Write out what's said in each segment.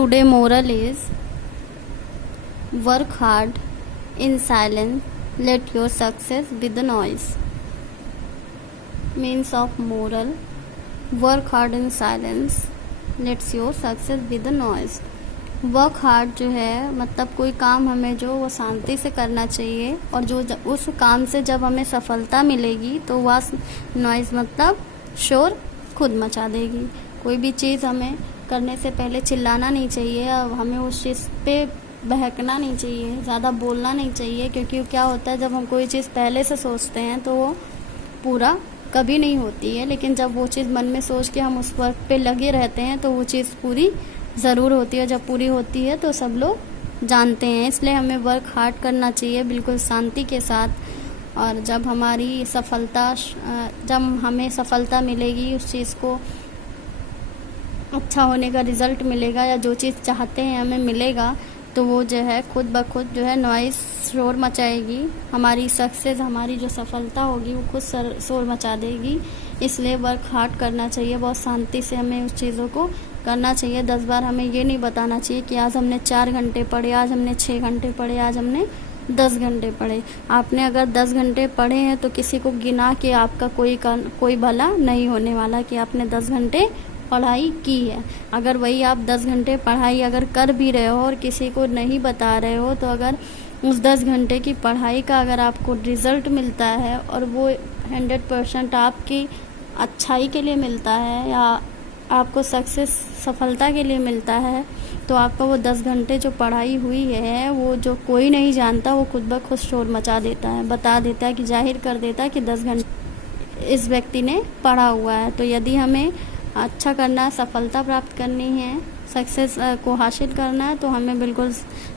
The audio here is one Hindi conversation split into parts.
Today moral is work hard in silence, let your success be the noise. Means of moral: work hard in silence, let your success be the noise. Work hard जो है मतलब कोई काम हमें जो वो शांति से करना चाहिए, और जो उस काम से जब हमें सफलता मिलेगी तो वह नॉइज़ मतलब शोर खुद मचा देगी। कोई भी चीज़ हमें करने से पहले चिल्लाना नहीं चाहिए, अब हमें उस चीज़ पे बहकना नहीं चाहिए, ज़्यादा बोलना नहीं चाहिए, क्योंकि क्या होता है जब हम कोई चीज़ पहले से सोचते हैं तो वो पूरा कभी नहीं होती है, लेकिन जब वो चीज़ मन में सोच के हम उस वर्क पे लगे रहते हैं तो वो चीज़ पूरी ज़रूर होती है। जब पूरी होती है तो सब लोग जानते हैं। इसलिए हमें वर्क हार्ड करना चाहिए बिल्कुल शांति के साथ, और जब हमें सफलता मिलेगी, उस चीज़ को अच्छा होने का रिज़ल्ट मिलेगा, या जो चीज़ चाहते हैं हमें मिलेगा, तो वो जो है खुद ब खुद जो है नॉइज़ शोर मचाएगी। हमारी सक्सेस, हमारी जो सफलता होगी वो खुद शोर मचा देगी। इसलिए वर्क हार्ड करना चाहिए, बहुत शांति से हमें उस चीज़ों को करना चाहिए। 10 बार हमें ये नहीं बताना चाहिए कि आज हमने 4 घंटे पढ़े, आज हमने 6 घंटे पढ़े, आज हमने 10 घंटे पढ़े। आपने अगर 10 घंटे पढ़े हैं तो किसी को गिना के आपका कोई भला नहीं होने वाला कि आपने 10 घंटे पढ़ाई की है। अगर वही आप 10 घंटे पढ़ाई अगर कर भी रहे हो और किसी को नहीं बता रहे हो, तो अगर उस 10 घंटे की पढ़ाई का अगर आपको रिज़ल्ट मिलता है और वो 100% आपकी अच्छाई के लिए मिलता है, या आपको सफलता के लिए मिलता है, तो आपका वो 10 घंटे जो पढ़ाई हुई है वो जो कोई नहीं जानता, वो खुद ब खुद शोर मचा देता है, बता देता है कि जाहिर कर देता है कि 10 घंटे इस व्यक्ति ने पढ़ा हुआ है। तो यदि हमें अच्छा करना है, सफलता प्राप्त करनी है, सक्सेस को हासिल करना है, तो हमें बिल्कुल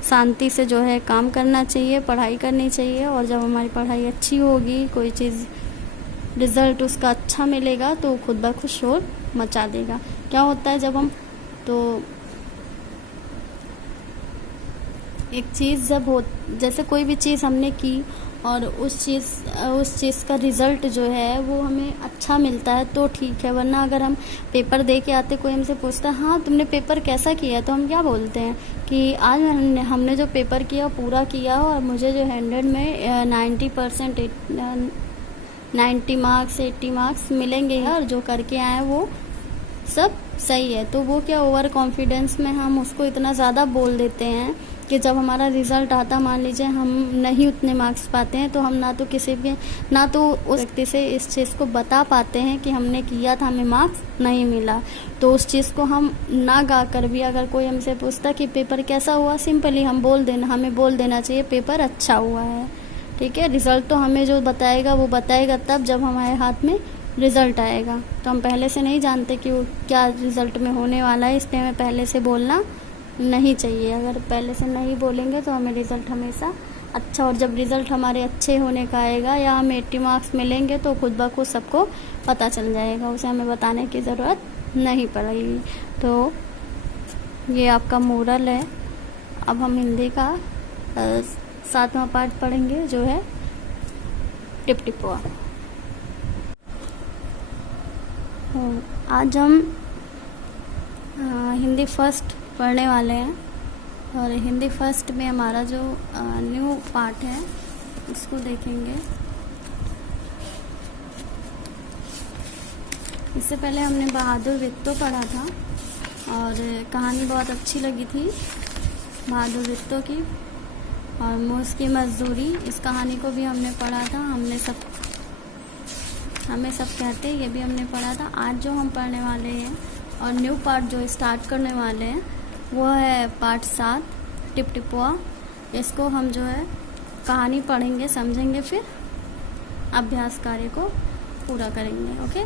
शांति से जो है काम करना चाहिए, पढ़ाई करनी चाहिए। और जब हमारी पढ़ाई अच्छी होगी, कोई चीज़ रिज़ल्ट उसका अच्छा मिलेगा, तो खुद ब खुद शोर मचा देगा। क्या होता है जब हम एक चीज़ जैसे कोई भी चीज़ हमने की और उस चीज़ का रिज़ल्ट जो है वो हमें अच्छा मिलता है तो ठीक है, वरना अगर हम पेपर दे के आते, कोई हमसे पूछता है हाँ तुमने पेपर कैसा किया, तो हम क्या बोलते हैं कि आज हमने जो पेपर किया पूरा किया और मुझे जो 100 में 90% 90 मार्क्स 80 मार्क्स मिलेंगे, और जो करके आए वो सब सही है। तो वो क्या ओवर कॉन्फिडेंस में हम उसको इतना ज़्यादा बोल देते हैं कि जब हमारा रिज़ल्ट आता, मान लीजिए हम नहीं उतने मार्क्स पाते हैं, तो हम ना तो उस व्यक्ति से इस चीज़ को बता पाते हैं कि हमने किया था, हमें मार्क्स नहीं मिला। तो उस चीज़ को हम ना गा कर भी अगर कोई हमसे पूछता कि पेपर कैसा हुआ, सिंपली हमें बोल देना चाहिए पेपर अच्छा हुआ है। ठीक है, रिज़ल्ट तो हमें जो बताएगा वो बताएगा तब जब हमारे हाथ में रिज़ल्ट आएगा। तो हम पहले से नहीं जानते कि वो क्या रिज़ल्ट में होने वाला है, इसलिए हमें पहले से बोलना नहीं चाहिए। अगर पहले से नहीं बोलेंगे तो हमें रिज़ल्ट हमेशा अच्छा, और जब रिज़ल्ट हमारे अच्छे होने का आएगा या हमें 80 मार्क्स मिलेंगे तो खुद ब खुद सबको पता चल जाएगा, उसे हमें बताने की ज़रूरत नहीं पड़ेगी। तो ये आपका मोरल है। अब हम हिंदी का 7वां पार्ट पढ़ेंगे जो है टिप-टिपुआ। आज हम हिंदी फर्स्ट पढ़ने वाले हैं, और हिंदी फर्स्ट में हमारा जो न्यू पार्ट है उसको देखेंगे। इससे पहले हमने बहादुर वित्तो पढ़ा था और कहानी बहुत अच्छी लगी थी बहादुर वित्तो की, और मूस की मजदूरी, इस कहानी को भी हमने पढ़ा था। हमें सब कहते हैं, ये भी हमने पढ़ा था। आज जो हम पढ़ने वाले हैं और न्यू पार्ट जो स्टार्ट करने वाले हैं वो है पार्ट 7 टिप-टिपुआ। इसको हम जो है कहानी पढ़ेंगे, समझेंगे, फिर अभ्यास कार्य को पूरा करेंगे। ओके,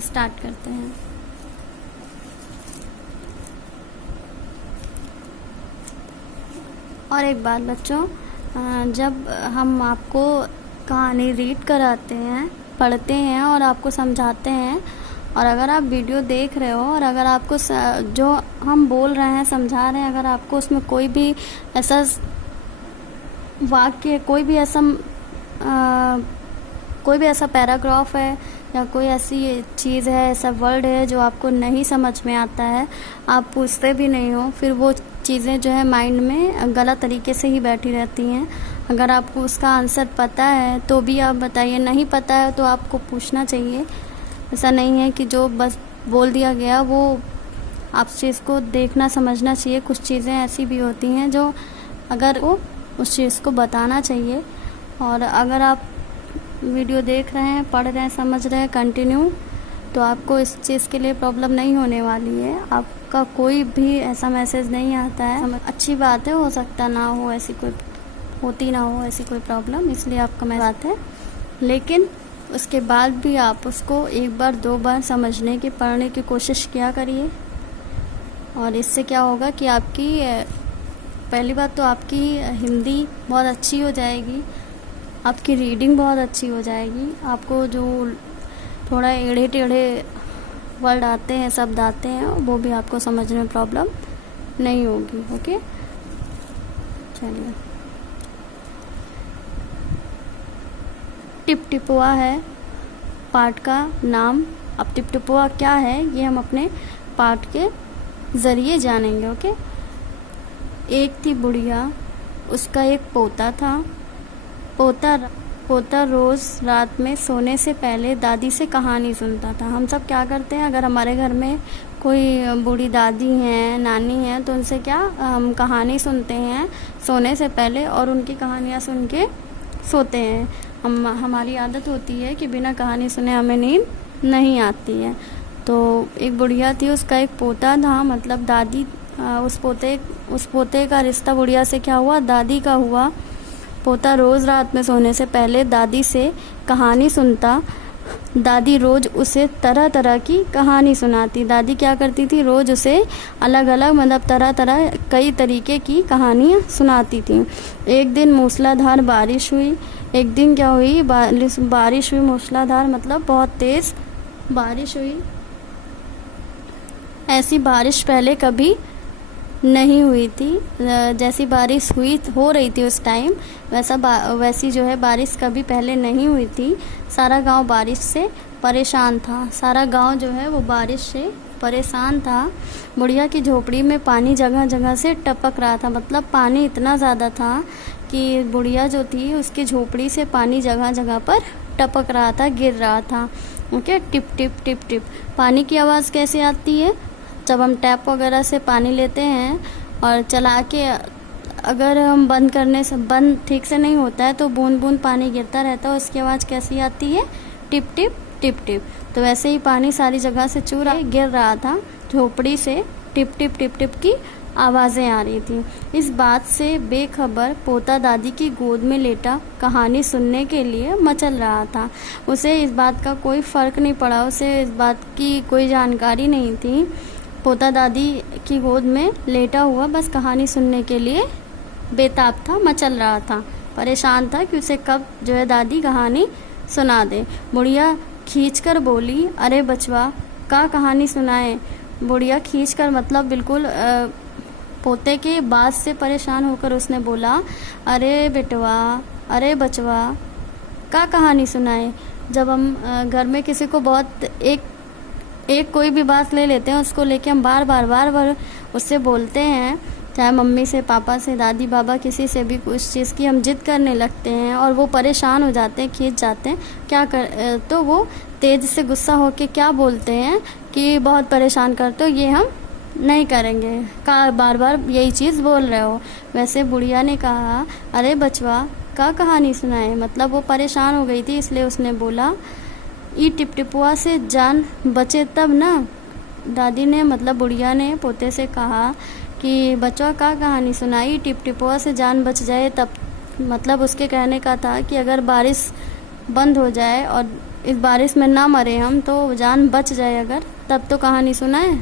स्टार्ट करते हैं। और एक बात बच्चों, जब हम आपको कहानी रीड कराते हैं, पढ़ते हैं और आपको समझाते हैं, और अगर आप वीडियो देख रहे हो और अगर आपको जो हम बोल रहे हैं, समझा रहे हैं, अगर आपको उसमें कोई भी ऐसा वाक्य, कोई भी ऐसा पैराग्राफ है या कोई ऐसी चीज़ है, ऐसा वर्ड है जो आपको नहीं समझ में आता है, आप पूछते भी नहीं हो, फिर वो चीज़ें जो है माइंड में गलत तरीके से ही बैठी रहती हैं। अगर आपको उसका आंसर पता है तो भी आप बताइए, नहीं पता है तो आपको पूछना चाहिए। ऐसा नहीं है कि जो बस बोल दिया गया वो आप चीज़ को देखना समझना चाहिए। कुछ चीज़ें ऐसी भी होती हैं जो अगर वो उस चीज़ को बताना चाहिए। और अगर आप वीडियो देख रहे हैं, पढ़ रहे हैं, समझ रहे हैं कंटिन्यू, तो आपको इस चीज़ के लिए प्रॉब्लम नहीं होने वाली है। आपका कोई भी ऐसा मैसेज नहीं आता है। अच्छी बात है, हो सकता ना हो ऐसी कोई, होती ना हो ऐसी कोई प्रॉब्लम, इसलिए आपका मैसेज आता है। लेकिन उसके बाद भी आप उसको एक बार 2 बार समझने की, पढ़ने की कोशिश किया करिए। और इससे क्या होगा कि आपकी पहली बात तो आपकी हिंदी बहुत अच्छी हो जाएगी, आपकी रीडिंग बहुत अच्छी हो जाएगी। आपको जो थोड़ा एड़े टेढ़े वर्ड आते हैं, शब्द आते हैं, वो भी आपको समझने में प्रॉब्लम नहीं होगी। ओके, चलिए। टिपटिपुआ है पाठ का नाम। अब टिपटिपुआ क्या है ये हम अपने पाठ के ज़रिए जानेंगे। ओके। एक थी बुढ़िया, उसका एक पोता था। पोता रोज़ रात में सोने से पहले दादी से कहानी सुनता था। हम सब क्या करते हैं, अगर हमारे घर में कोई बूढ़ी दादी हैं, नानी हैं, तो उनसे क्या हम कहानी सुनते हैं सोने से पहले, और उनकी कहानियाँ सुन के सोते हैं। हमारी आदत होती है कि बिना कहानी सुने हमें नींद नहीं आती है। तो एक बुढ़िया थी, उसका एक पोता था, मतलब दादी उस पोते का रिश्ता बुढ़िया से क्या हुआ, दादी का हुआ। पोता रोज़ रात में सोने से पहले दादी से कहानी सुनता। दादी रोज़ उसे तरह तरह की कहानी सुनाती। दादी क्या करती थी, रोज़ उसे अलग अलग, मतलब तरह तरह कई तरीके की कहानियाँ सुनाती थी। एक दिन मूसलाधार बारिश हुई। एक दिन क्या हुई, बारिश हुई, मूसलाधार मतलब बहुत तेज़ बारिश हुई। ऐसी बारिश पहले कभी नहीं हुई थी। जैसी बारिश हो रही थी उस टाइम, वैसी जो है बारिश कभी पहले नहीं हुई थी। सारा गांव बारिश से परेशान था। सारा गांव जो है वो बारिश से परेशान था। बुढ़िया की झोपड़ी में पानी जगह जगह से टपक रहा था, मतलब पानी इतना ज़्यादा था कि बुढ़िया जो थी उसकी झोपड़ी से पानी जगह जगह पर टपक रहा था, गिर रहा था। Okay, tip tip tip tip. पानी की आवाज़ कैसे आती है, जब हम टैप वगैरह से पानी लेते हैं और चला के अगर हम बंद ठीक से नहीं होता है तो बूंद बूंद पानी गिरता रहता है, उसकी आवाज़ कैसी आती है, टिप टिप टिप टिप। तो वैसे ही पानी सारी जगह से गिर रहा था, झोपड़ी से टिप टिप टिप टिप की आवाज़ें आ रही थी। इस बात से बेखबर पोता दादी की गोद में लेटा कहानी सुनने के लिए मचल रहा था। उसे इस बात का कोई फ़र्क नहीं पड़ा, उसे इस बात की कोई जानकारी नहीं थी। पोता दादी की गोद में लेटा हुआ बस कहानी सुनने के लिए बेताब था, मचल रहा था, परेशान था कि उसे कब जो है दादी कहानी सुना दे। बुढ़िया खींचकर बोली, अरे बचवा का कहानी सुनाए। बुढ़िया खींचकर मतलब बिल्कुल पोते के बात से परेशान होकर उसने बोला, अरे बेटवा, अरे बचवा का कहानी सुनाए। जब हम घर में किसी को बहुत एक कोई भी बात ले लेते हैं, उसको लेके हम बार बार उससे बोलते हैं, चाहे मम्मी से, पापा से, दादी बाबा, किसी से भी उस चीज़ की हम जिद करने लगते हैं और वो परेशान हो जाते हैं, खींच जाते हैं। तो वो तेज़ से गुस्सा होके क्या बोलते हैं कि बहुत परेशान करते हो, ये हम नहीं करेंगे, बार बार यही चीज़ बोल रहे हो। वैसे बुढ़िया ने कहा, अरे बचवा का कहानी सुनाए, मतलब वो परेशान हो गई थी, इसलिए उसने बोला, ई टिपटिपुआ से जान बचे तब ना। दादी ने मतलब बुढ़िया ने पोते से कहा कि बच्चा का कहानी सुनाई, टिपटिपुआ से जान बच जाए तब। मतलब उसके कहने का था कि अगर बारिश बंद हो जाए और इस बारिश में ना मरे हम, तो जान बच जाए अगर, तब तो कहानी सुनाए।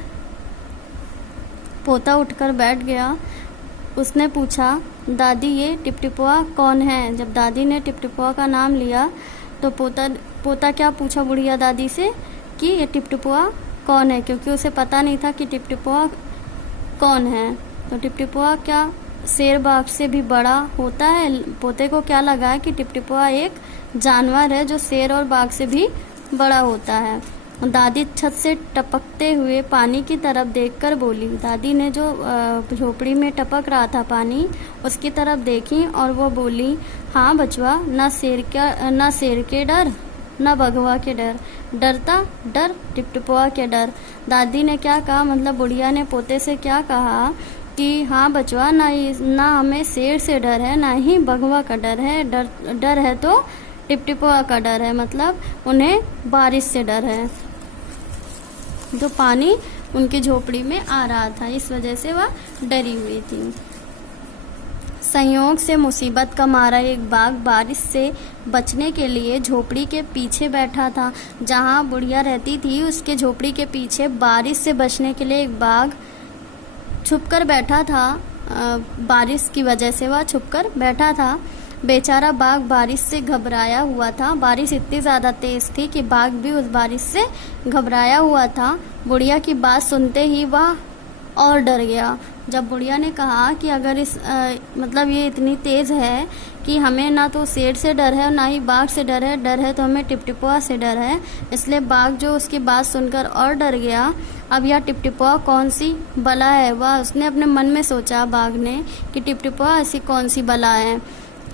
पोता उठकर बैठ गया। उसने पूछा, दादी ये टिपटिपुआ कौन है। जब दादी ने टिपटिपुआ का नाम लिया तो पोता क्या पूछा बुढ़िया दादी से कि ये टिपटिपुआ कौन है, क्योंकि उसे पता नहीं था कि टिपटिपुआ कौन है। तो टिपटिपुआ क्या शेर बाघ से भी बड़ा होता है। पोते को क्या लगा कि टिपटिपुआ एक जानवर है जो शेर और बाघ से भी बड़ा होता है। दादी छत से टपकते हुए पानी की तरफ देखकर बोली। दादी ने जो झोपड़ी में टपक रहा था पानी, उसकी तरफ देखी और वो बोली, हाँ बचवा, ना शेर के डर, ना बघवा के डर, डरता डर टिपटिपुआ के डर। दादी ने क्या कहा, मतलब बुढ़िया ने पोते से क्या कहा कि हाँ बचवा, ना हमें शेर से डर है, ना ही बघवा का डर है। डर है तो टिपटिपुआ का डर है, मतलब उन्हें बारिश से डर है। जो पानी उनकी झोपड़ी में आ रहा था, इस वजह से वह डरी हुई थी। संयोग से मुसीबत का मारा एक बाघ बारिश से बचने के लिए झोपड़ी के पीछे बैठा था। जहाँ बुढ़िया रहती थी, उसके झोपड़ी के पीछे बारिश से बचने के लिए एक बाघ छुपकर बैठा था। बारिश की वजह से वह छुपकर बैठा था। बेचारा बाघ बारिश से घबराया हुआ था। बारिश इतनी ज़्यादा तेज़ थी कि बाघ भी उस बारिश से घबराया हुआ था। बुढ़िया की बात सुनते ही वह और डर गया। जब बुढ़िया ने कहा कि अगर मतलब ये इतनी तेज़ है कि हमें ना तो शेर से डर है, ना ही बाघ से डर है तो हमें टिपटिपुआ से डर है, इसलिए बाघ जो उसकी बात सुनकर और डर गया। अब यह टिपटिपुआ कौन सी बला है, वह उसने अपने मन में सोचा, बाघ ने, कि टिपटिपुआ ऐसी कौन सी बला है,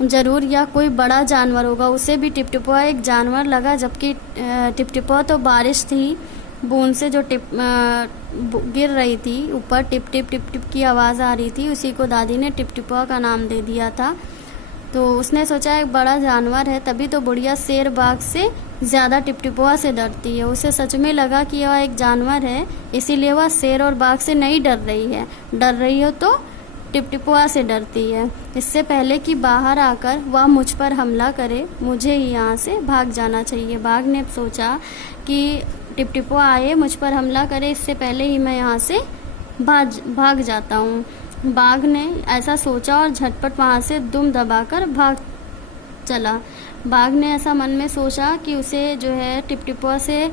ज़रूर यह कोई बड़ा जानवर होगा। उसे भी टिपटिपुआ एक जानवर लगा, जबकि टिपटिपुआ तो बारिश थी, बूंद से जो गिर रही थी ऊपर, टिप टिप टिप टिप की आवाज़ आ रही थी, उसी को दादी ने टिपटिपुआ का नाम दे दिया था। तो उसने सोचा एक बड़ा जानवर है, तभी तो बुढ़िया शेर बाघ से ज़्यादा टिपटिपुआ से डरती है। उसे सच में लगा कि वह एक जानवर है, इसीलिए वह शेर और बाघ से नहीं डर रही है। डर रही हो तो टिपटिपुआ से डरती है। इससे पहले कि बाहर आकर वह मुझ पर हमला करे, मुझे ही यहाँ से भाग जाना चाहिए। बाघ ने सोचा कि टिपटिपुआ आए, मुझ पर हमला करे, इससे पहले ही मैं यहाँ से भाग जाता हूँ। बाघ ने ऐसा सोचा और झटपट वहाँ से दुम दबाकर भाग चला। बाघ ने ऐसा मन में सोचा कि उसे जो है टिपटिपुआ से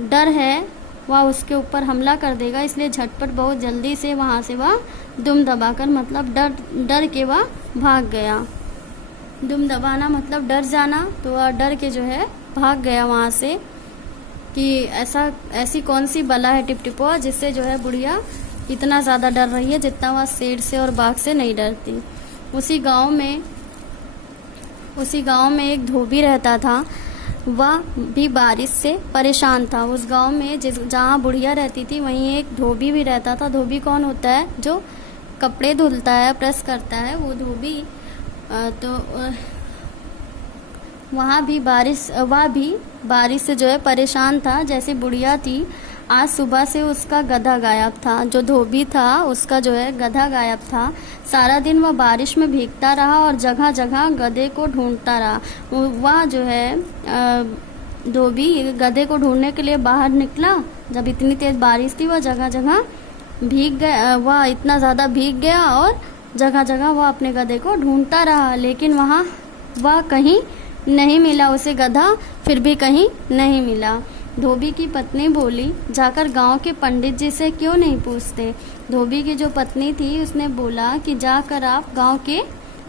डर है, वह उसके ऊपर हमला कर देगा, इसलिए झटपट बहुत जल्दी से वहाँ से वह दुम दबाकर, मतलब डर के वह भाग गया। दुम दबाना मतलब डर जाना, तो वह डर के जो है भाग गया वहाँ से कि ऐसी कौन सी बला है टिपटिपुआ जिससे जो है बुढ़िया इतना ज़्यादा डर रही है जितना वह शेर से और बाघ से नहीं डरती। उसी गांव में एक धोबी रहता था। वह भी बारिश से परेशान था। उस गांव में जहाँ बुढ़िया रहती थी वहीं एक धोबी भी रहता था। धोबी कौन होता है? जो कपड़े धुलता है, प्रेस करता है, वो धोबी। तो वह भी बारिश से जो है परेशान था, जैसे बुढ़िया थी। आज सुबह से उसका गधा गायब था। जो धोबी था उसका जो है गधा गायब था। सारा दिन वह बारिश में भीगता रहा और जगह जगह गधे को ढूंढता रहा। वह जो है धोबी गधे को ढूंढने के लिए बाहर निकला। जब इतनी तेज़ बारिश थी, वह जगह जगह भीग गया। वह इतना ज़्यादा भीग गया और जगह जगह वह अपने गधे को ढूंढता रहा, लेकिन वह कहीं नहीं मिला उसे गधा, फिर भी कहीं नहीं मिला। धोबी की पत्नी बोली, जाकर गांव के पंडित जी से क्यों नहीं पूछते? धोबी की जो पत्नी थी उसने बोला कि जाकर आप गांव के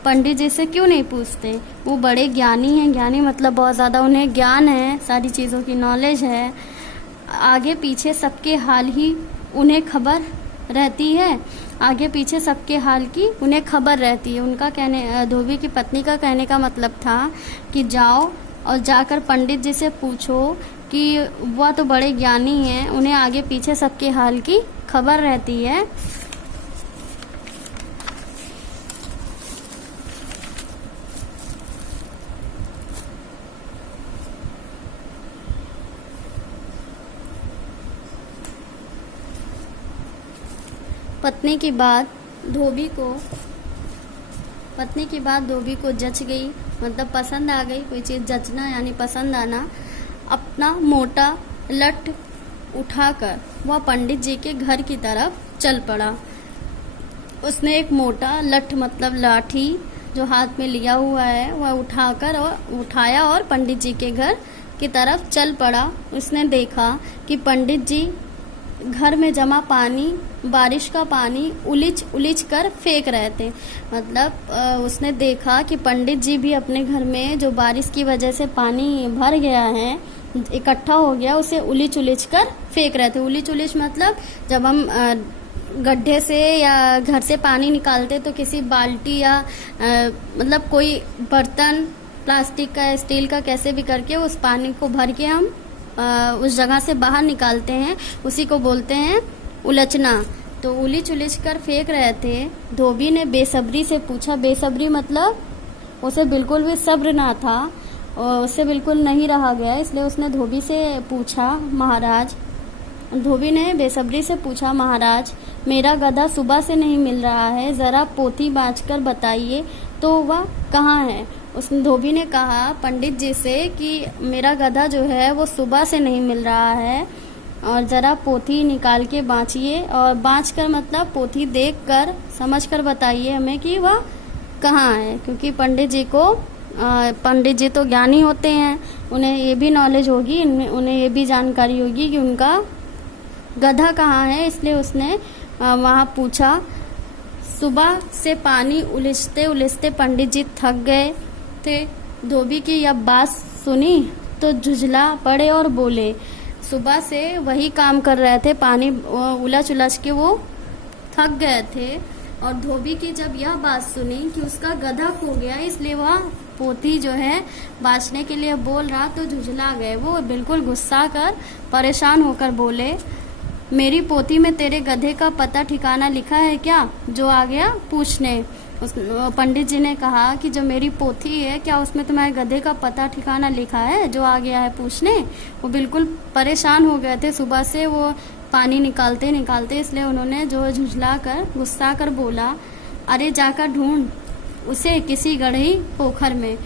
पंडित जी से क्यों नहीं पूछते? वो बड़े ज्ञानी हैं। ज्ञानी मतलब बहुत ज़्यादा उन्हें ज्ञान है, सारी चीज़ों की नॉलेज है। आगे पीछे सबके हाल ही उन्हें खबर रहती है। आगे पीछे सबके हाल की उन्हें खबर रहती है। उनका कहने, धोबी की पत्नी का कहने का मतलब था कि जाओ और जाकर पंडित जी से पूछो कि वह तो बड़े ज्ञानी हैं, उन्हें आगे पीछे सबके हाल की खबर रहती है। पत्नी की बात धोबी को जच गई, मतलब पसंद आ गई। कोई चीज़ जचना यानी पसंद आना। अपना मोटा लठ उठाकर वह पंडित जी के घर की तरफ चल पड़ा। उसने एक मोटा लठ मतलब लाठी जो हाथ में लिया हुआ है वह उठाया और पंडित जी के घर की तरफ चल पड़ा। उसने देखा कि पंडित जी घर में जमा पानी, बारिश का पानी उलिच कर फेंक रहे थे। मतलब उसने देखा कि पंडित जी भी अपने घर में जो बारिश की वजह से पानी भर गया है इकट्ठा हो गया उसे उलीच उलीच कर फेंक रहे थे। उलीच उलीच मतलब जब हम गड्ढे से या घर से पानी निकालते तो किसी बाल्टी या मतलब कोई बर्तन प्लास्टिक का स्टील का कैसे भी करके उस पानी को भर के हम उस जगह से बाहर निकालते हैं, उसी को बोलते हैं उलचना। तो उलीच उलीच कर फेंक रहे थे। धोबी ने बेसब्री से पूछा, बेसब्री मतलब उसे बिल्कुल भी सब्र ना था और उससे बिल्कुल नहीं रहा गया, इसलिए उसने धोबी से पूछा, महाराज, धोबी ने बेसब्री से पूछा, महाराज मेरा गधा सुबह से नहीं मिल रहा है, ज़रा पोथी बाँचकर बताइए तो वह कहाँ है। उस धोबी ने कहा पंडित जी से कि मेरा गधा जो है वो सुबह से नहीं मिल रहा है और ज़रा पोथी निकाल के बाँचिए, और बाँच कर मतलब पोथी देख कर समझ कर बताइए हमें कि वह कहाँ है। क्योंकि पंडित जी तो ज्ञानी होते हैं, उन्हें ये भी नॉलेज होगी, उन्हें ये भी जानकारी होगी कि उनका गधा कहाँ है, इसलिए उसने वहाँ पूछा। सुबह से पानी उलिचते उलिचते पंडित जी थक गए थे। धोबी की यह बात सुनी तो झुंझला पड़े और बोले, सुबह से वही काम कर रहे थे, पानी उलच उलच के वो थक गए थे। और धोबी की जब यह बात सुनी कि उसका गधा खो गया, इसलिए वह पोथी जो है बाँचने के लिए बोल रहा, तो झुंझला गए। वो बिल्कुल गुस्सा कर परेशान होकर बोले, मेरी पोथी में तेरे गधे का पता ठिकाना लिखा है क्या, जो आ गया पूछने। पंडित जी ने कहा कि जो मेरी पोथी है क्या उसमें तुम्हारे गधे का पता ठिकाना लिखा है, जो आ गया है पूछने। वो बिल्कुल परेशान हो गए थे, सुबह से वो पानी निकालते निकालते, इसलिए उन्होंने जो झुंझला कर गुस्सा कर बोला, अरे जाकर ढूंढ उसे किसी गढ़ई पोखर में।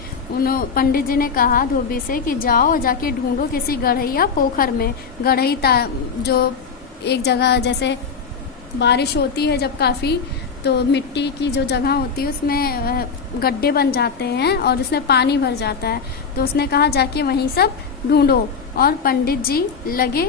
पंडित जी ने कहा धोबी से कि जाओ जाके ढूंढो किसी गढ़ई या पोखर में। गढ़ई जो एक जगह, जैसे बारिश होती है जब काफ़ी, तो मिट्टी की जो जगह होती है उसमें गड्ढे बन जाते हैं और उसमें पानी भर जाता है। तो उसने कहा जाके वहीं सब ढूंढो, और पंडित जी लगे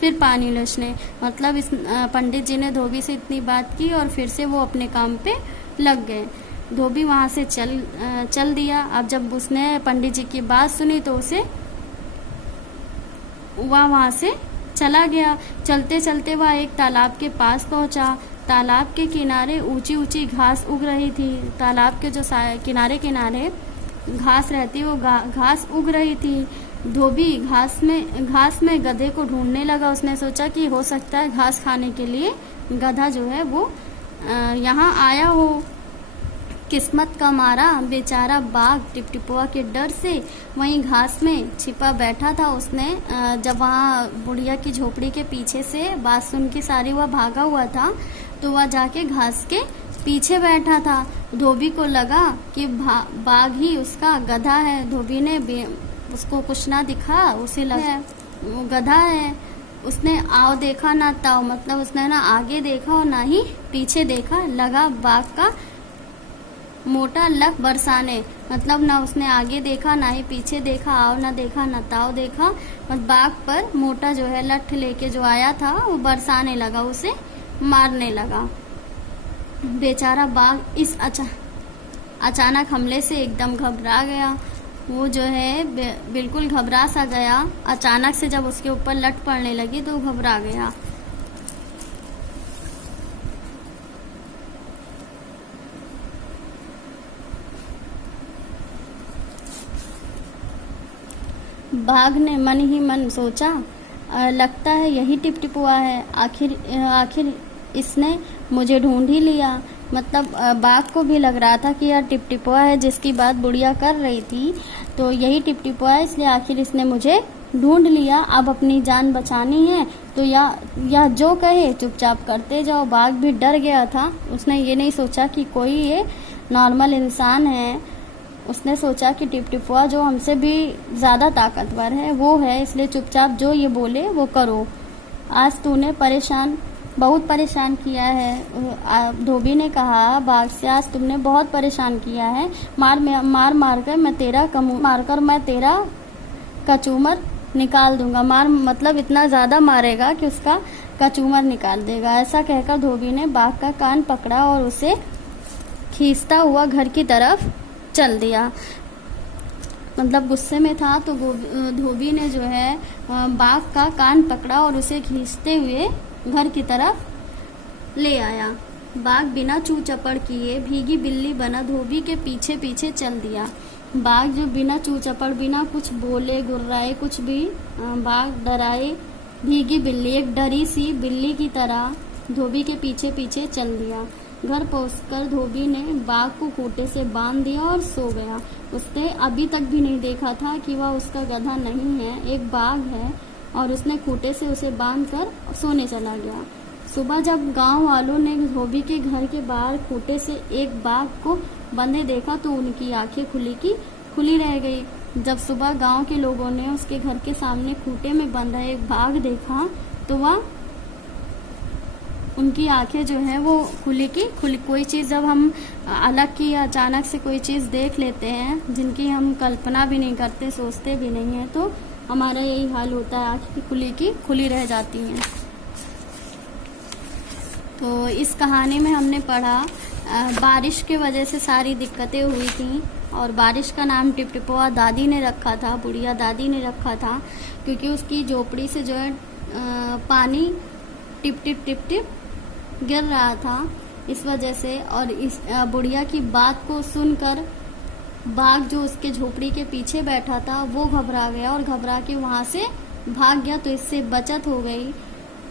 फिर पानी उलचने। मतलब इस पंडित जी ने धोबी से इतनी बात की और फिर से वो अपने काम पे लग गए। धोबी वहाँ से चल दिया। अब जब उसने पंडित जी की बात सुनी तो वहाँ से चला गया। चलते चलते वह एक तालाब के पास पहुँचा। तालाब के किनारे ऊंची ऊंची घास उग रही थी। तालाब के जो किनारे किनारे घास रहती वो घास उग रही थी। धोबी घास में गधे को ढूंढने लगा। उसने सोचा कि हो सकता है घास खाने के लिए गधा जो है वो यहाँ आया हो। किस्मत का मारा बेचारा बाघ टिपटिपुआ के डर से वहीं घास में छिपा बैठा था। उसने जब वहाँ बुढ़िया की झोपड़ी के पीछे से बात सुन के सारी वह भागा हुआ था, तो वह जाके घास के पीछे बैठा था। धोबी को लगा कि बाघ ही उसका गधा है। धोबी ने उसको कुछ ना दिखा, उसे लगा वो गधा है। उसने आओ देखा ना ताओ, मतलब उसने ना आगे देखा और ना ही पीछे देखा। लगा बाघ का मोटा लक बरसाने, मतलब ना उसने आगे देखा ना ही पीछे देखा, आओ ना देखा ना ताओ देखा, और बाघ पर मोटा जो है लठ लेके जो आया था वो बरसाने लगा, उसे मारने लगा। बेचारा बाघ इस अचानक हमले से एकदम घबरा गया। वो जो है बिल्कुल घबरा सा गया। अचानक से जब उसके ऊपर लठ पड़ने लगी तो घबरा गया। बाघ ने मन ही मन सोचा, लगता है यही टिपटिपुआ है, आखिर इसने मुझे ढूंढ ही लिया। मतलब बाघ को भी लग रहा था कि यह टिपटिपुआ है जिसकी बात बुढ़िया कर रही थी, तो यही टिपटिपुआ है, इसलिए आखिर इसने मुझे ढूंढ लिया। अब अपनी जान बचानी है तो या जो कहे चुपचाप करते जाओ। बाघ भी डर गया था। उसने ये नहीं सोचा कि कोई ये नॉर्मल इंसान है। उसने सोचा कि टिपटिपुआ जो हमसे भी ज़्यादा ताकतवर है वो है, इसलिए चुपचाप जो ये बोले वो करो। आज तूने बहुत परेशान किया है। धोबी ने कहा बाघ से, आज तुमने बहुत परेशान किया है। मार कर मैं तेरा कचूमर निकाल दूंगा। मार मतलब इतना ज़्यादा मारेगा कि उसका कचूमर निकाल देगा। ऐसा कहकर धोबी ने बाघ का कान पकड़ा और उसे खींचता हुआ घर की तरफ चल दिया। मतलब गुस्से में था, तो धोबी ने जो है बाघ का कान पकड़ा और उसे खींचते हुए घर की तरफ ले आया। बाघ बिना चू चपड़ किए भीगी बिल्ली बना धोबी के पीछे पीछे चल दिया। बाघ जो बिना चू चपड़, बिना कुछ बोले गुर्राए, कुछ भी बाघ डराए, भीगी बिल्ली, एक डरी सी बिल्ली की तरह धोबी के पीछे पीछे चल दिया। घर पहुंचकर धोबी ने बाघ को खूंटे से बांध दिया और सो गया। उसने अभी तक भी नहीं देखा था कि वह उसका गधा नहीं है, एक बाघ है, और उसने खूंटे से उसे बांधकर सोने चला गया। सुबह जब गांव वालों ने धोबी के घर के बाहर खूंटे से एक बाघ को बंधे देखा तो उनकी आंखें खुली रह गई। जब सुबह गांव के लोगों ने उसके घर के सामने खूंटे में बंधा एक बाघ देखा तो वह उनकी आंखें जो है वो खुली। कोई चीज़ जब हम अलग की या अचानक से कोई चीज़ देख लेते हैं जिनकी हम कल्पना भी नहीं करते, सोचते भी नहीं हैं, तो हमारा यही हाल होता है, आंखें खुली रह जाती हैं। तो इस कहानी में हमने पढ़ा बारिश के वजह से सारी दिक्कतें हुई थी, और बारिश का नाम टिपटिपुआ दादी ने रखा था, बुढ़िया दादी ने रखा था, क्योंकि उसकी झोपड़ी से जो है पानी टिप टिप टिप टिप गिर रहा था, इस वजह से। और इस बुढ़िया की बात को सुनकर बाघ जो उसके झोपड़ी के पीछे बैठा था वो घबरा गया और घबरा के वहाँ से भाग गया। तो इससे बचत हो गई,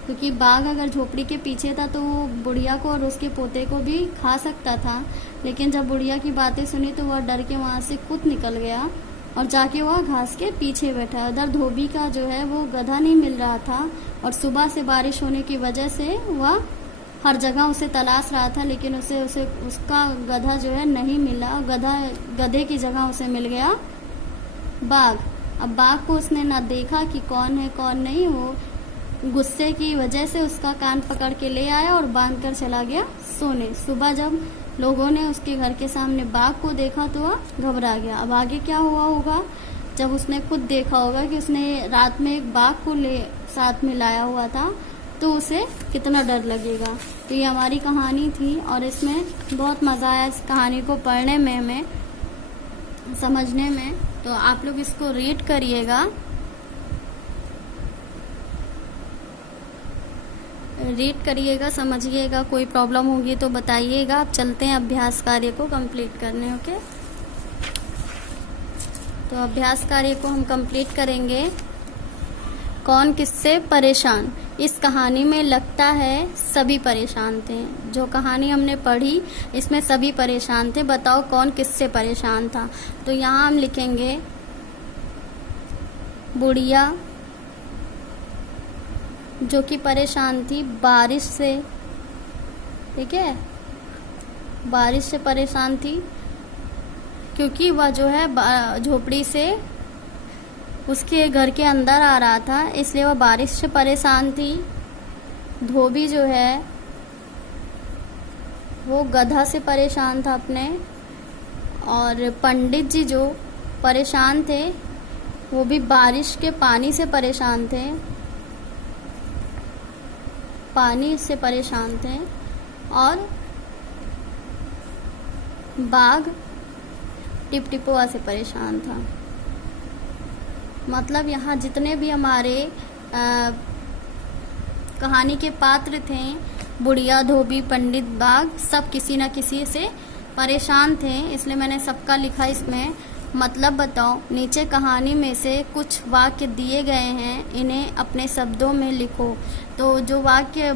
क्योंकि बाघ अगर झोपड़ी के पीछे था तो वो बुढ़िया को और उसके पोते को भी खा सकता था। लेकिन जब बुढ़िया की बातें सुनी तो वह डर के वहाँ से कूद निकल गया और जाके वह घास के पीछे बैठा। उधर धोबी का जो है वो गधा नहीं मिल रहा था, और सुबह से बारिश होने की वजह से वह हर जगह उसे तलाश रहा था, लेकिन उसे उसका गधा जो है नहीं मिला। गधे की जगह उसे मिल गया बाघ। अब बाघ को उसने ना देखा कि कौन है कौन नहीं, वो गुस्से की वजह से उसका कान पकड़ के ले आया और बांध कर चला गया सोने। सुबह जब लोगों ने उसके घर के सामने बाघ को देखा तो वह घबरा गया। अब आगे क्या हुआ होगा, जब उसने खुद देखा होगा कि उसने रात में एक बाघ को साथ में लाया हुआ था, तो उसे कितना डर लगेगा। तो ये हमारी कहानी थी, और इसमें बहुत मज़ा आया इस कहानी को पढ़ने में, हमें समझने में। तो आप लोग इसको रीड करिएगा, समझिएगा। कोई प्रॉब्लम होगी तो बताइएगा। अब चलते हैं अभ्यास कार्य को कंप्लीट करने। ओके, तो अभ्यास कार्य को हम कंप्लीट करेंगे। कौन किससे परेशान? इस कहानी में लगता है सभी परेशान थे। जो कहानी हमने पढ़ी इसमें सभी परेशान थे। बताओ कौन किससे परेशान था? तो यहाँ हम लिखेंगे बुढ़िया, जो कि परेशान थी बारिश से। ठीक है, बारिश से परेशान थी क्योंकि वह जो है झोपड़ी से उसके घर के अंदर आ रहा था, इसलिए वह बारिश से परेशान थी। धोबी जो है वो गधा से परेशान था अपने, और पंडित जी जो परेशान थे वो भी बारिश के पानी से परेशान थे, और बाघ टिपटिपुआ से परेशान था। मतलब यहाँ जितने भी हमारे कहानी के पात्र थे, बुढ़िया, धोबी, पंडित, बाघ, सब किसी न किसी से परेशान थे, इसलिए मैंने सबका लिखा इसमें। मतलब बताओ। नीचे कहानी में से कुछ वाक्य दिए गए हैं, इन्हें अपने शब्दों में लिखो। तो जो वाक्य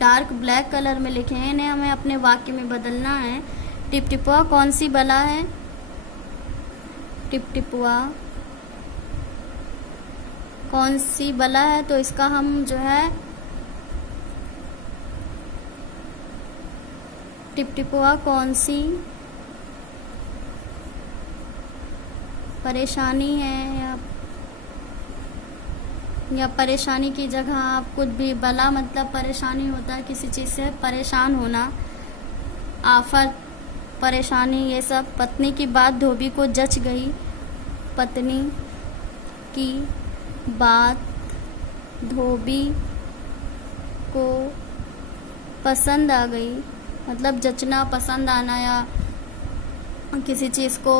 डार्क ब्लैक कलर में लिखे हैं इन्हें हमें अपने वाक्य में बदलना है। टिपटिपुआ कौन सी बला है? टिपटिपुआ कौन सी बला है? तो इसका हम जो है टिपटिपुआ कौन सी परेशानी है, या परेशानी की जगह आप कुछ भी, बला मतलब परेशानी होता है, किसी चीज़ से परेशान होना, आफत, परेशानी, ये सब। पत्नी की बात धोबी को जच गई। पत्नी की बात धोबी को पसंद आ गई। मतलब जचना, पसंद आना, या किसी चीज़ को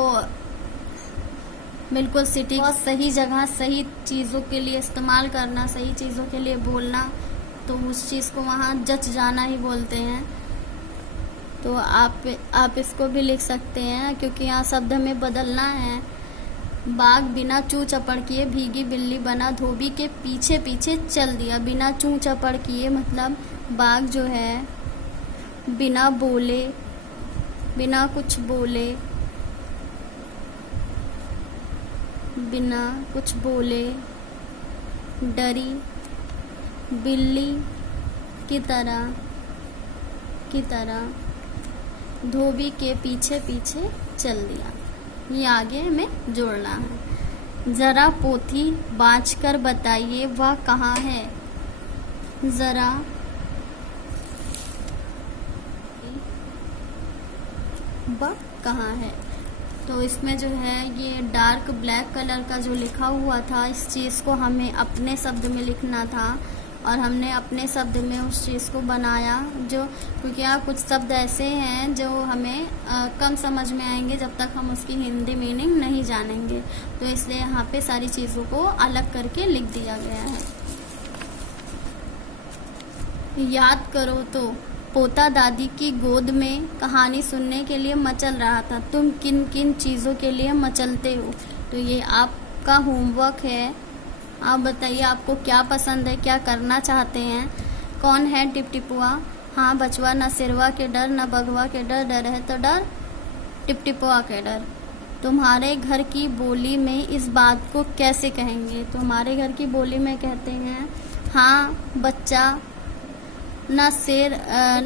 बिल्कुल सिटी और सही जगह सही चीज़ों के लिए इस्तेमाल करना, सही चीज़ों के लिए बोलना, तो उस चीज़ को वहाँ जच जाना ही बोलते हैं। तो आप इसको भी लिख सकते हैं, क्योंकि यहाँ शब्द हमें बदलना है। बाघ बिना चूं चपड़ किए भीगी बिल्ली बना धोबी के पीछे पीछे चल दिया। बिना चूं चपड़ किए मतलब बाघ जो है बिना बोले, बिना कुछ बोले, बिना कुछ बोले डरी बिल्ली की तरह धोबी के पीछे पीछे चल दिया। ये आगे हमें जोड़ना है। जरा पोथी बाँच कर बताइए वह कहाँ है। जरा वह कहाँ है। तो इसमें जो है ये डार्क ब्लैक कलर का जो लिखा हुआ था, इस चीज़ को हमें अपने शब्द में लिखना था और हमने अपने शब्द में उस चीज़ को बनाया। जो क्योंकि यहाँ कुछ शब्द ऐसे हैं जो हमें कम समझ में आएंगे जब तक हम उसकी हिंदी मीनिंग नहीं जानेंगे, तो इसलिए यहाँ पे सारी चीज़ों को अलग करके लिख दिया गया है। याद करो तो पोता दादी की गोद में कहानी सुनने के लिए मचल रहा था। तुम किन किन चीज़ों के लिए मचलते हो। तो ये आपका होमवर्क है। आप बताइए आपको क्या पसंद है, क्या करना चाहते हैं। कौन है टिपटिपुआ। हाँ बचवा, न सिरवा के डर न बगवा के डर, डर है तो डर टिपटिपुआ के डर। तुम्हारे घर की बोली में इस बात को कैसे कहेंगे। तो हमारे घर की बोली में कहते हैं, हाँ बच्चा, ना शेर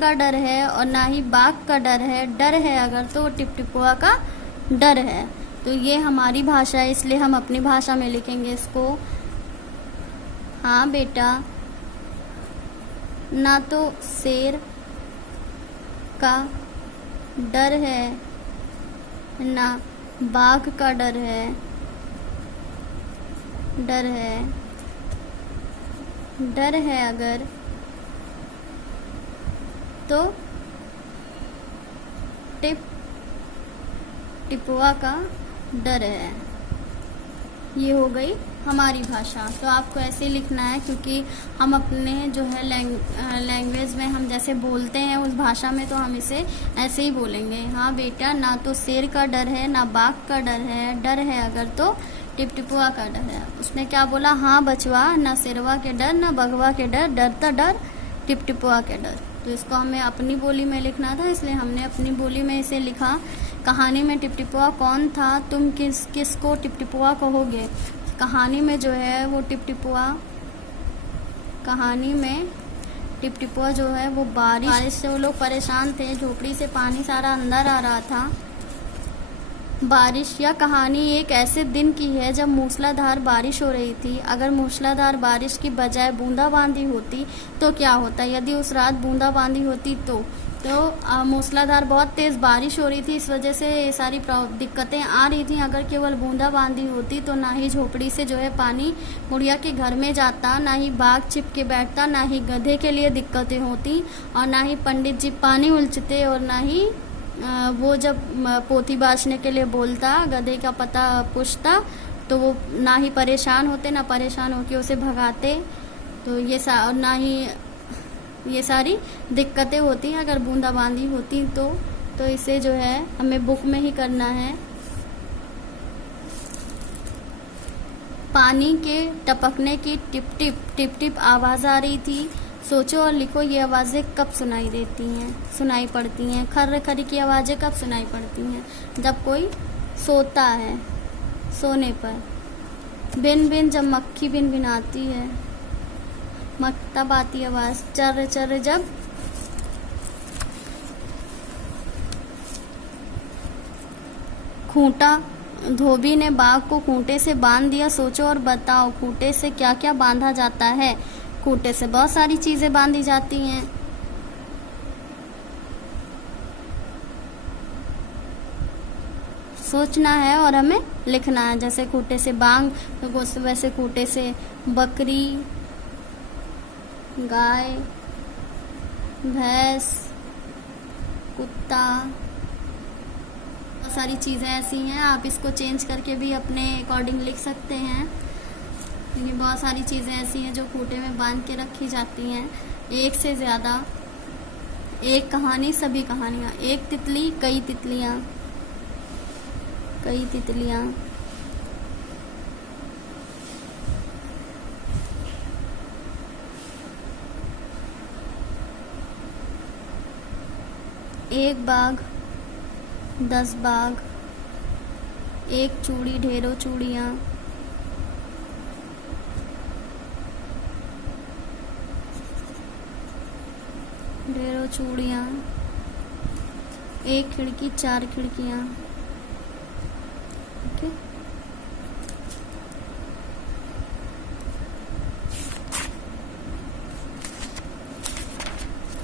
का डर है और ना ही बाघ का डर है। डर है अगर तो टिपटिपुआ का डर है। तो ये हमारी भाषा है, इसलिए हम अपनी भाषा में लिखेंगे इसको। हाँ बेटा, ना तो शेर का डर है ना बाघ का डर है। डर है अगर तो टिपुआ का डर है। ये हो गई हमारी भाषा। तो आपको ऐसे लिखना है, क्योंकि हम अपने जो है लैंग्वेज में हम जैसे बोलते हैं उस भाषा में, तो हम इसे ऐसे ही बोलेंगे। हाँ बेटा, ना तो शेर का डर है ना बाघ का डर है। डर है अगर तो टिपटिपुआ का डर है। उसने क्या बोला, हाँ बचवा, ना सिरवा के डर ना बगवा के डर, डर तो डर टिपटिपुआ के डर। तो इसको हमें अपनी बोली में लिखना था, इसलिए हमने अपनी बोली में इसे लिखा। कहानी में टिपटिपुआ कौन था। तुम किसको टिपटिपुआ कहोगे। कहानी में जो है वो कहानी में टिपटिपुआ जो है वो बारिश से वो लोग परेशान थे। झोपड़ी से पानी सारा अंदर आ रहा था। बारिश या कहानी एक ऐसे दिन की है जब मूसलाधार बारिश हो रही थी। अगर मूसलाधार बारिश की बजाय बूंदाबांदी होती तो क्या होता। यदि उस रात बूंदाबांदी होती तो मूसलाधार बहुत तेज़ बारिश हो रही थी, इस वजह से ये सारी दिक्कतें आ रही थी। अगर केवल बूंदाबांदी होती तो ना ही झोपड़ी से जो है पानी गुड़िया के घर में जाता, ना ही बाघ छिप के बैठता, ना ही गधे के लिए दिक्कतें होती, और ना ही पंडित जी पानी उलचते, और ना ही वो जब पोथी बाँचने के लिए बोलता, गधे का पता पूछता, तो वो ना ही परेशान होते, ना परेशान होकर उसे भगाते। तो ना ही ये सारी दिक्कतें होती हैं अगर बूंदाबांदी होती तो इसे जो है हमें बुक में ही करना है। पानी के टपकने की टिप टिप आवाज़ आ रही थी। सोचो और लिखो, ये आवाज़ें कब सुनाई पड़ती हैं। खर्र खरी की आवाज़ें कब सुनाई पड़ती हैं। जब कोई सोता है, सोने पर। बिन बिन जब मक्खी बिन बिनाती है, तब आती आवाज़। चर्र चर्र जब खूंटा। धोबी ने बाघ को खूंटे से बांध दिया। सोचो और बताओ, खूंटे से क्या क्या बांधा जाता है। खूंटे से बहुत सारी चीज़ें बांधी जाती हैं। सोचना है और हमें लिखना है। जैसे खूंटे से बांग, तो वैसे खूंटे से बकरी, गाय, भैंस, कुत्ता, सारी चीज़ें ऐसी हैं, आप इसको चेंज करके भी अपने अकॉर्डिंग लिख सकते हैं, क्योंकि बहुत सारी चीज़ें ऐसी हैं जो खूंटे में बांध के रखी जाती हैं। एक से ज़्यादा, एक कहानी सभी कहानियाँ, एक तितली कई तितलियाँ, कई तितलियाँ। एक बाग 10 बाग, एक चूड़ी ढेरों चूड़ियाँ, ढेरों चूड़ियाँ, एक खिड़की 4 खिड़कियाँ। ओके,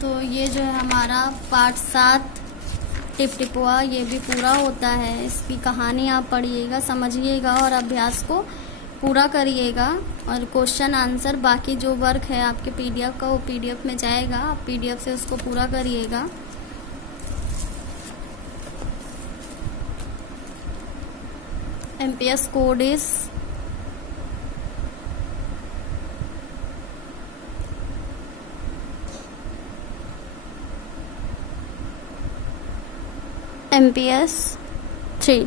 तो ये जो है हमारा पार्ट 7 टिप टिपुआ, ये भी पूरा होता है। इसकी कहानी आप पढ़िएगा, समझिएगा और अभ्यास को पूरा करिएगा। और क्वेश्चन आंसर बाकी जो वर्क है आपके पीडीएफ का, वो पीडीएफ में जाएगा, आप पीडीएफ से उसको पूरा करिएगा। MPS code is MPS 3।